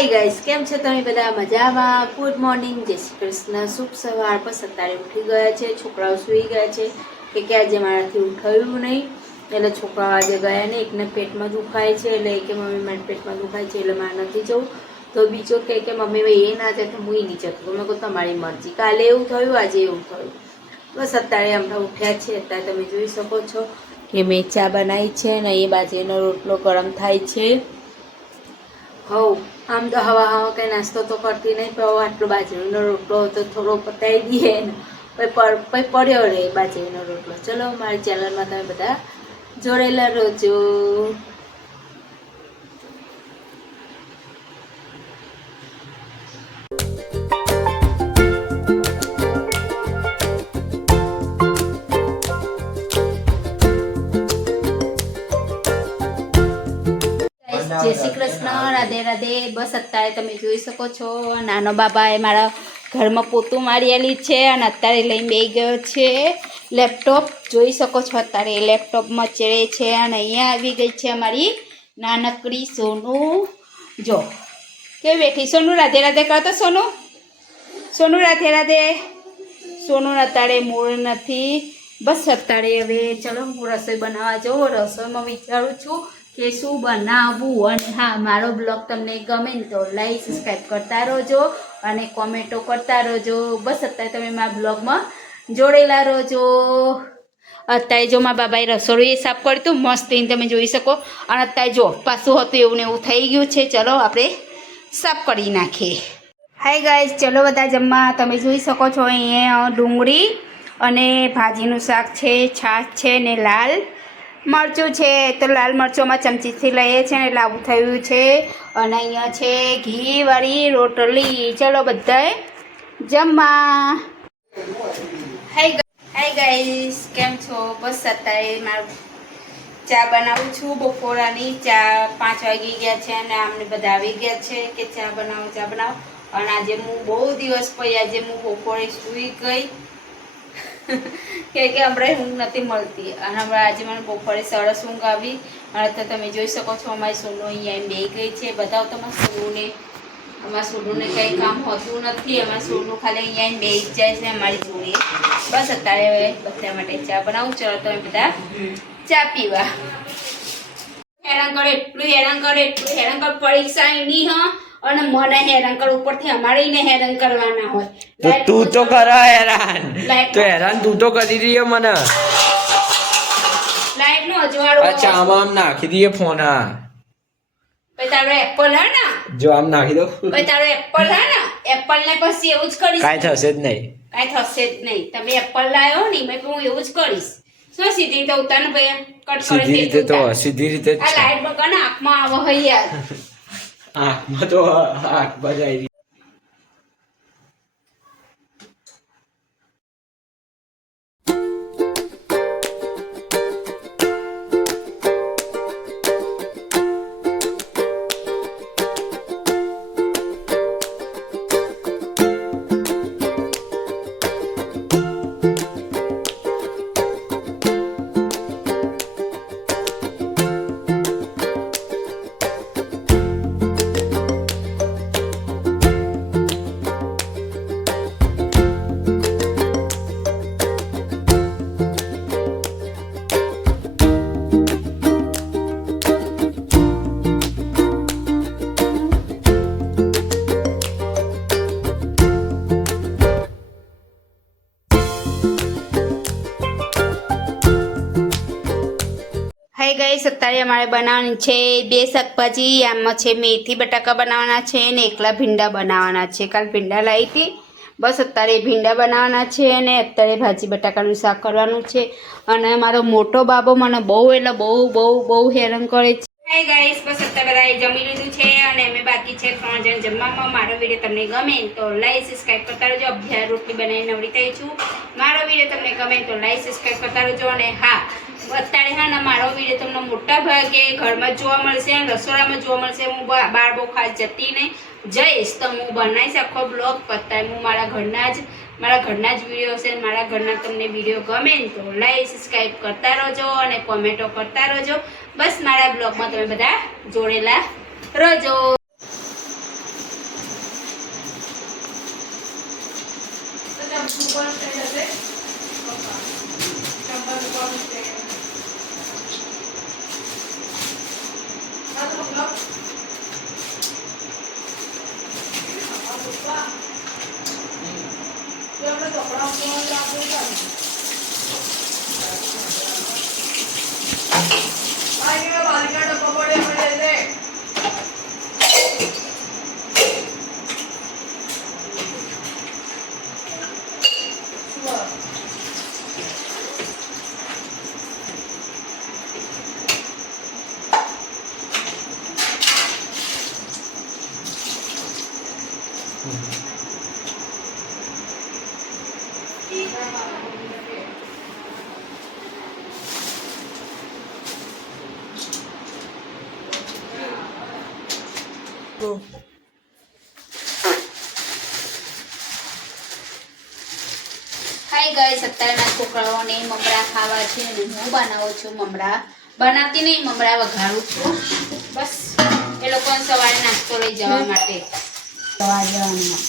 Hi guys, કેમ છો તમે બધા? મજામાં? ગુડ મોર્નિંગ, જય શ્રી કૃષ્ણ, શુભ સવાર. બસ અત્યારે ઉઠી ગયા છે, છોકરાઓ સૂઈ ગયા છે કે આજે મારાથી ઉઠાયું નહીં, એટલે છોકરાઓ આજે ગયા નહીં. એકને પેટમાં દુખાય છે, એટલે કે મમ્મી મારે પેટમાં દુખાય છે એટલે મારે નથી જવું. તો બીજો કે મમ્મી એ ના જાય તો હું નહીં જતો. મેં કહું તમારી મરજી. કાલે એવું થયું, આજે એવું થયું. બસ અત્યારે હમણાં ઉઠ્યા છે. અત્યારે તમે જોઈ શકો છો કે મેં ચા બનાવી છે અને એ બાજરીનો રોટલો ગરમ થાય છે. હવ આમ તો હવા કંઈ નાસ્તો તો કરતી નહીં, પણ આટલો બાજરીનો રોટલો તો થોડો પતાવી દઈએ ને પછી પડ્યો રહે બાજરીનો રોટલો. ચલો, મારી ચેનલમાં તમે બધા જોડેલા રહેજો. જય શ્રી કૃષ્ણ, રાધે રાધે. બસ અત્યારે તમે જોઈ શકો છો નાનો બાબા એ મારા ઘરમાં પોતું મારેલી છે અને અત્યારે લઈને બેસી ગયો છે લેપટોપ. જોઈ શકો છો અત્યારે એ લેપટોપમાં ચડે છે અને અહીંયા આવી ગઈ છે અમારી નાનકડી સોનું. જો કેવી બેઠી. સોનું રાધે રાધે કરતો. સોનું સોનું રાધે રાધે. સોનું અત્યારે મૂળ નથી. બસ અત્યારે હવે ચલો હું રસોઈ બનાવવા જાઉં. રસોઈમાં વિચારું છું કે શું બનાવવું. અને હા, મારો બ્લોગ તમને ગમે ને તો લાઈક સબસ્ક્રાઈબ કરતા રહેજો અને કોમેન્ટો કરતા રહેજો. બસ અત્યારે તમે મારા બ્લોગમાં જોડેલા રહેજો. અત્યારે જો મારા બાબાએ રસોડું સાફ કર્યું હતું મસ્ત, તમે જોઈ શકો. અને અત્યારે જો પાછું હતું એવું ને એવું થઈ ગયું છે. ચલો આપણે સાફ કરી નાખીએ. હાય ગાઈસ, ચલો બધા જમવા. તમે જોઈ શકો છો અહીંયા ડુંગળી અને ભાજીનું શાક છે, છાશ છે ને લાલ મરચું છે. તો લાલ મરચોમાં ચમચીથી લઈએ છીએ ને એટલે આવું થયું છે. અને અહીંયા છે ઘીવાળી રોટલી. ચલો બધાએ જમવા. હાય ગાઈસ, કેમ છો? બસ અત્યારે મારું ચા બનાવું છું. બપોરાની ચા 5 વાગી ગયા છે અને આમને બધા આવી ગયા છે કે ચા બનાવો. અને આજે હું બહુ દિવસ પછી આજે હું બપોરે સૂઈ ગઈ કે હમણાં ઊંઘ નથી મળતી. અને હમણાં આજે મને બપોરે સરસ ઊંઘ આવી. અને તો તમે જોઈ શકો છો અમારી સોનુ અહીંયા બે ગઈ છે. બતાવો તમારા સોનુને કંઈ કામ હોતું નથી. અમારા સોનુ ખાલી અહીંયા બે જ જાય છે અમારી જોડે. બસ અત્યારે હવે બધા માટે ચા બનાવું. ચલો તમે બધા ચા પીવા. હેરાન કરે એટલું હેરાન કરે પરીક્ષા એની અને મને હેરાન કર ઉપરથી અમારે એને હેરાન કરવાના હોય. તો તું તો કર હેરાન. તો હેરાન તું તો કરી દઈએ મને. લાઈટ નો અજવાળો. અચ્છા, આમ નાખી દઈએ ફોન. હા, પછી તારો એપલ હે ને, જો આમ નાખી દો. પછી તારો એપલ હે ને, એપલ ને પછી એવું જ કરીશ. કાઈ થશે જ નહીં. કાઈ થશે જ નહીં. તમે એપલ લાવ્યો ને મેં હું એવું જ કરીશ. શું સીધી રીતે ઉતાર ને ભાઈ કટ કરી સીધી રીતે તો સીધી રીતે આ લાઈટ બકા ને આંખમાં આવો હે યાર. આંખમાં તો આંખ બજાઈ. હાય ગાઈસ, અત્યારે અમારે બનાવવાની છે 2 શાકભાજી. આમાં છે મેથી બટાકા બનાવવાના છે અને એકલા ભીંડા બનાવવાના છે. કાલ ભીંડા લાવી હતી. બસ અત્યારે ભીંડા બનાવવાના છે અને અત્યારે ભાજી બટાકાનું શાક કરવાનું છે. અને મારો મોટો બાબો મને બહુ એટલે બહુ હેરાન કરે છે. હાય ગાઈસ, બસ અત્યારે બધાએ જમી લીધું છે અને અમે બાકી છે 3 જણ જમવામાં. મારો વિડીયો તમને ગમે તો લાઈક સબસ્ક્રાઈબ કરતા રહેજો. અભ્યાર રોટલી બનાવીને નવરી થઈ છું. મારો વિડીયો તમને ગમે તો લાઈક સબસ્ક્રાઈબ કરતા રહેજો. અને હા, અત્યારે હા ને મારો વિડીયો તમને મોટા ભાગે ઘરમાં જોવા મળશે અને રસોડામાં જોવા મળશે. હું બહાર બહુ ખાસ જતી નહીં. જઈશ તો હું બનાવીશ આખો બ્લોગ. પતાય હું મારા ઘરના જ વિડીયો છે. મારા ઘરના તમને વિડીયો ગમે ને તો લાઈક સબસ્ક્રાઈબ કરતા રહેજો અને કોમેન્ટો કરતા રહેજો. બસ મારા બ્લોગમાં તમે બધા જોડેલા રહેજો. હાય ગાઈસ, અત્યારના છોકરાઓને મમરા ખાવા છે અને હું બનાવું છું મમરા. બનાવતી નહીં, મમરા વઘારું છું. બસ એ લોકોને સવારે નાસ્તો લઈ જવા માટે સવાર જવાનું.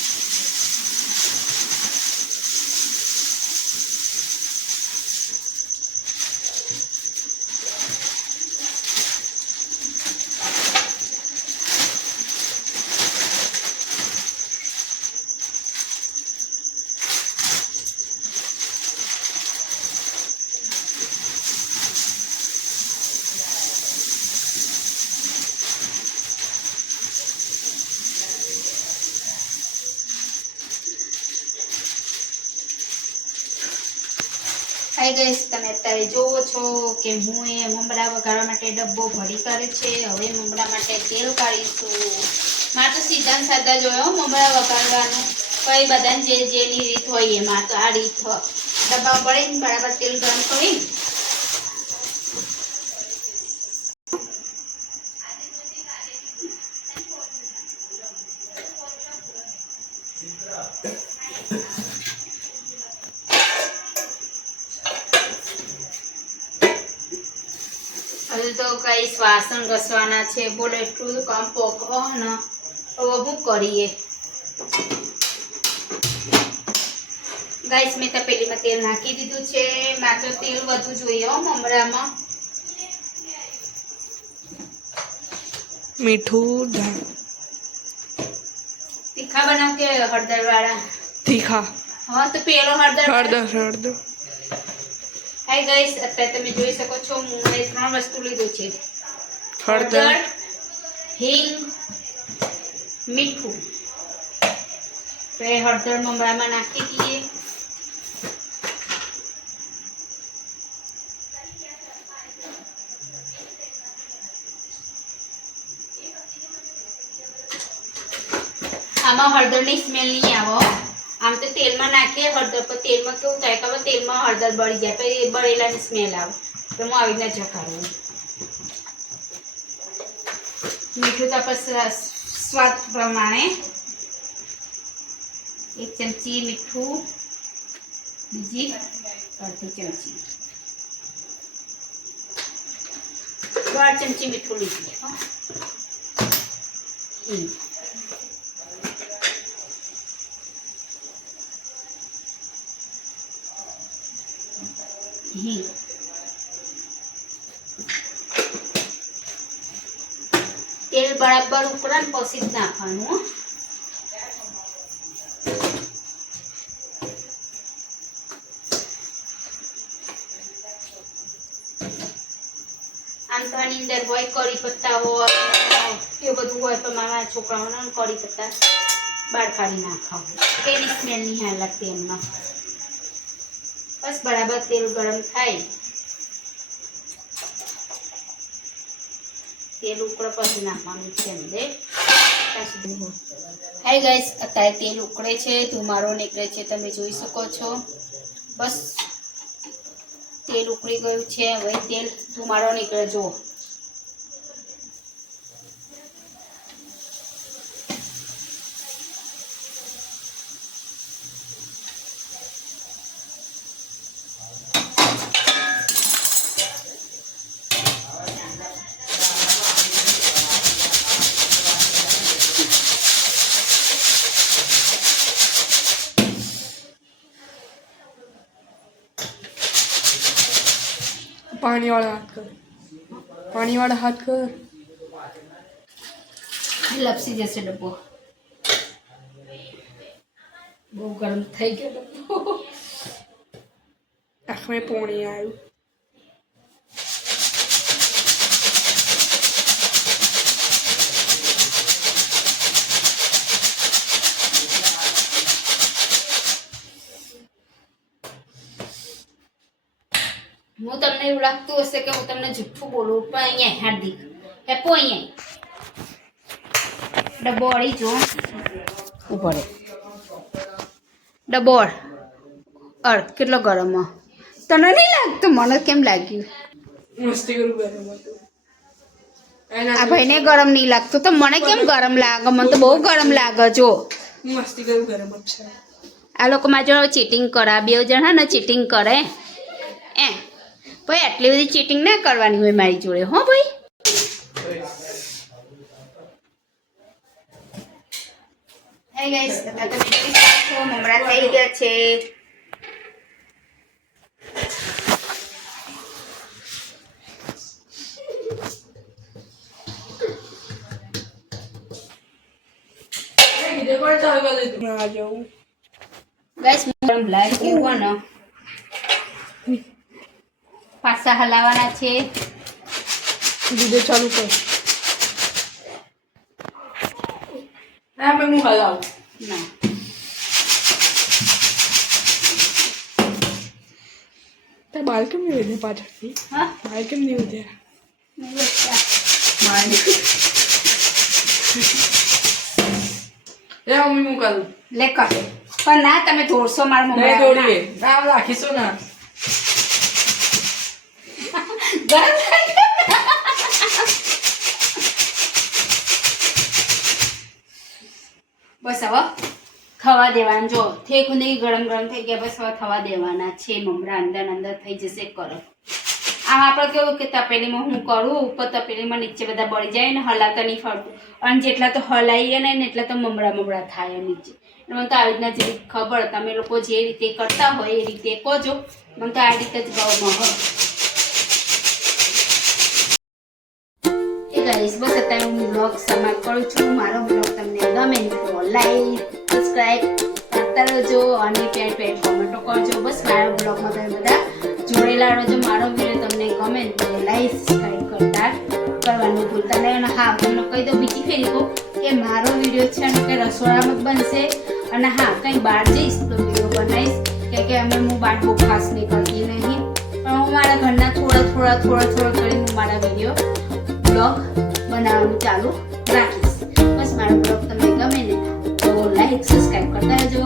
હાય ગાઈસ, તમે અત્યારે જોવો છો કે હું એ મમરા વઘારવા માટે ડબ્બો ભરી કરે છે. હવે મમરા માટે તેલ કાઢીશું. મારે તો સીધા સાદા જોયો મમરા વઘારવાનું. કઈ બધાને જેની રીત હોય એમાં તો આ રીત ડબ્બા ભરીને બરાબર તેલ ગરમ કરી હજુ તો કઈ વાસણ ઘસવાના છે. બોલો એટલું કામ પોકો ને હવે શું કરીએ. ગાઈસ, મેં તપેલીમાં તેલ નાખી દીધું છે. માત્ર તેલ વધુ જોઈએ હો મમરામાં. મીઠું તીખા બનાવ કે હળદર વાળા? તીખા. હા, તો પેલો હળદર. હળદર. હાય ગાઈસ, અત્યારે તમે જોઈ શકો છો હું એ 3 વસ્તુ લીધું છે. હળદર, હિંગ, મીઠું. તો એ હળદર મમરામાં નાખી દઈએ. આમાં હળદરની સ્મેલ નહીં આવે. આમ તો તેલમાં નાખીએ હળદર, પણ તેલમાં કેવું થાય ખબર? તેલમાં હળદર બળી જાય પછી બળેલાની સ્મેલ આવે. તો હું આવી રીતના ચખાડું. મીઠું તો આપણે સ્વાદ પ્રમાણે 1 ચમચી મીઠું, બીજી અડધી ચમચી, 12 ચમચી મીઠું લીધું. હિંગ. તેલ બરાબર ઉકળે ને પછી જ નાખવાનું. આમ તો આની અંદર હોય કરી પત્તા હોય એ બધું હોય, પણ મારા છોકરાઓને કરી પત્તા બહાર કાઢી નાખાવું. એની સ્મેલ નહીં હાલ લાગતી એમમાં. બસ બરાબર તેલ ગરમ થાય, તેલ ઉકળે પછી નાખવાનું છે અંદર. હાય ગાઈસ, અત્યારે તેલ ઉકળે છે, ધુમાડો નીકળે છે, તમે જોઈ શકો છો. બસ તેલ ઉકળી ગયું છે. હવે તેલ ધુમાડો નીકળે જો. પાણીવાળા હાથ કર. લપસી જશે ડબ્બો. બહુ ગરમ થઈ ગયો ડબ્બો. આંખમાં પોણી આવ્યું. હું તમને એવું લાગતું હશે કે હું તમને જુઠ્ઠું બોલું, પણ અહીંયા હાર્દિક હેપો અહીંયા ડબ્બો અડી જો ઉપર ડબ્બો કેટલો ગરમ તને નહીં લાગતું? મને કેમ લાગ્યું? મસ્તી કરું ગરમ હતું. આ ભાઈને ગરમ નહીં લાગતું તો મને કેમ ગરમ લાગે? મને તો બહુ ગરમ લાગે. જો મસ્તી કરું ગરમ જ છે. આ લોકો મારા જોડે ચીટિંગ કરે, આ બે જણા ને ચીટિંગ કરે. ભાઈ આટલી બધી ચીટિંગ ના કરવાની હોય મારી જોડે, હો ભાઈ. હે ગાઈસ, તમે જોઈ શકો છો મમરા થઈ ગયા છે. ના જવું. ગાઈસ ગરમ લાગ્યું ને પાછા હલાવવાના છે. વિડિયો ચાલુ કર. હા મેં હું હલાવું. ના તે બાલ કેમ નહીં વધે પાછળથી? હા બાલ કેમ નહીં વધે? નહીં બચતા. લે મમ્મી હું કરું. લે કર પણ ના તમે તોડશો મારા નહીં મમ્મી દોડીએ. ના રાખીશું ના. ગરમ બસ હવે થવા દેવાના. જો થેક સુધી ગરમ ગરમ થઈ ગયા, બસ હવે થવા દેવાના છે. મમરા અંદર અંદર થઈ જશે. કરો આમ આપણે કેવું કે તપેલીમાં હું કરું ઉપર તપેલીમાં નીચે બધા બળી જાય ને હલાવતા નહીં ફરતું, અને જેટલા તો હલાવીએ ને એટલા તો મમરા મમરા થાય નીચે. મને તો આવી રીતના જેવી ખબર, તમે લોકો જે રીતે કરતા હોય એ રીતે કહો. મને તો આ રીતે જ ગમે. ગાઈસ બસ અત્યારે હું બ્લોગ સમાપ્ત કરું છું. મારો બ્લોગ તમને ગમે તો લાઈક સબસ્ક્રાઈબ કરતા રહેજો અને પેર કોમેન્ટો કરજો. બસ મારા બ્લોગમાં તમે બધા જોડેલા રહેજો. મારો વિડીયો તમને ગમે તો લાઈક સબસ્ક્રાઈબ કરવાનું ભૂલતા નહીં. અને હા તમને કહી દઉં બીજી ફેરી કહું કે મારો વિડીયો છે ને કે રસોડામાં જ બનશે. અને હા કંઈ બહાર જઈશ તો વિડીયો બનાવીશ, કે અમે હું બહાર બહુ ખાસ નીકળતી નહીં, પણ હું મારા ઘરના થોડા કરીને હું મારા વિડીયો બ્લોગ બનાવવાનું ચાલુ રાખીશ. બસ મારો બ્લોગ તમને ગમે ને તો લાઈક સબસ્ક્રાઈબ કરતા રહેજો.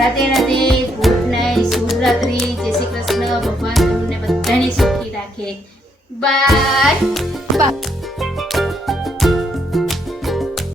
રાધે રાધે, ગુડ નાઇટ, શુભરાત્રી, જય શ્રી કૃષ્ણ. ભગવાન તમને બધાને સુખી રાખે. બાય.